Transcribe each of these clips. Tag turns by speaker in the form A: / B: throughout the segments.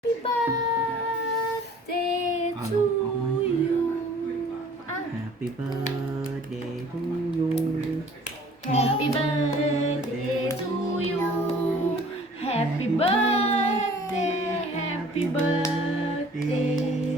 A: Happy birthday to you อ่ะ
B: Happy birthday to you
A: Happy birthday to you Happy birthday Happy birthday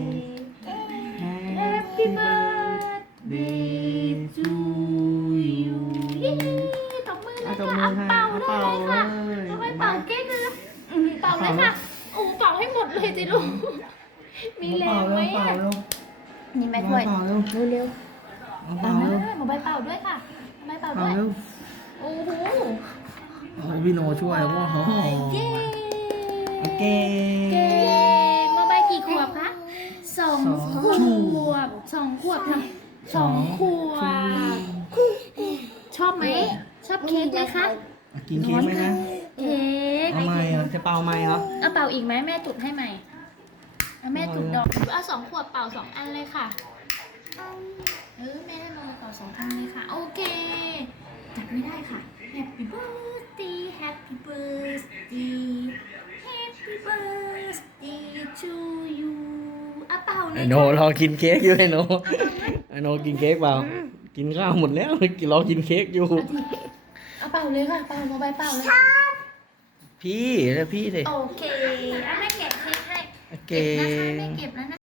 A: Happy birthday to you เย้ตบมือเลยค่ะเป่าได้เลยค่ะเอาไปเป่าเค้กเลยเป่าเลยค่ะโอ้เป่าให้หมดเลยสิลูกมีแรงไหมอ่ะนี่แม่ถ้วยเร็วๆ
B: เป่าเร็ว
A: หนูใบเป่าด้วยค่ะใบเป่า
B: เป่า
A: ด้วย
B: เร็ว
A: โอ้โห
B: พี่โนช่วยว่าโอ้โห
A: เย้
B: เก่
A: เก่งมาใบกี่ขวบคะสองขวบค่ะสองขวบชอบไหมชอบเค้กไหมคะ
B: กินเค้กไหมนะ
A: เค้ก
B: เอาไหมเหรอจะเป่าไหมเหรอ
A: เอาเป่าอีกไหมแม่จุดให้ใหม่เอาแม่จุดดอกเอาสองขวบเป่าสองอันเลยค่ะแม่ให้มาเป่าสองอันเลยค่ะโอเคจับไม่ได้ค่ะ Happy birthday Happy birthday Happy birthday to you อ่ะเป่าเล
B: ไอย โนรอกินเค้กอยู่ไอโนกินเค้กเปล่ากินข้าวหมดแล้วรอกินเค้กอยู่
A: เอาเป่าเลยค่ะเป่ามาใบเป่าเลย
B: พี่แล้วพี่สิ
A: โอเคอ่ะแม่เก็บเค้กให้
B: โอเค
A: เก็บนะคะแม่เก็บแล้วนะ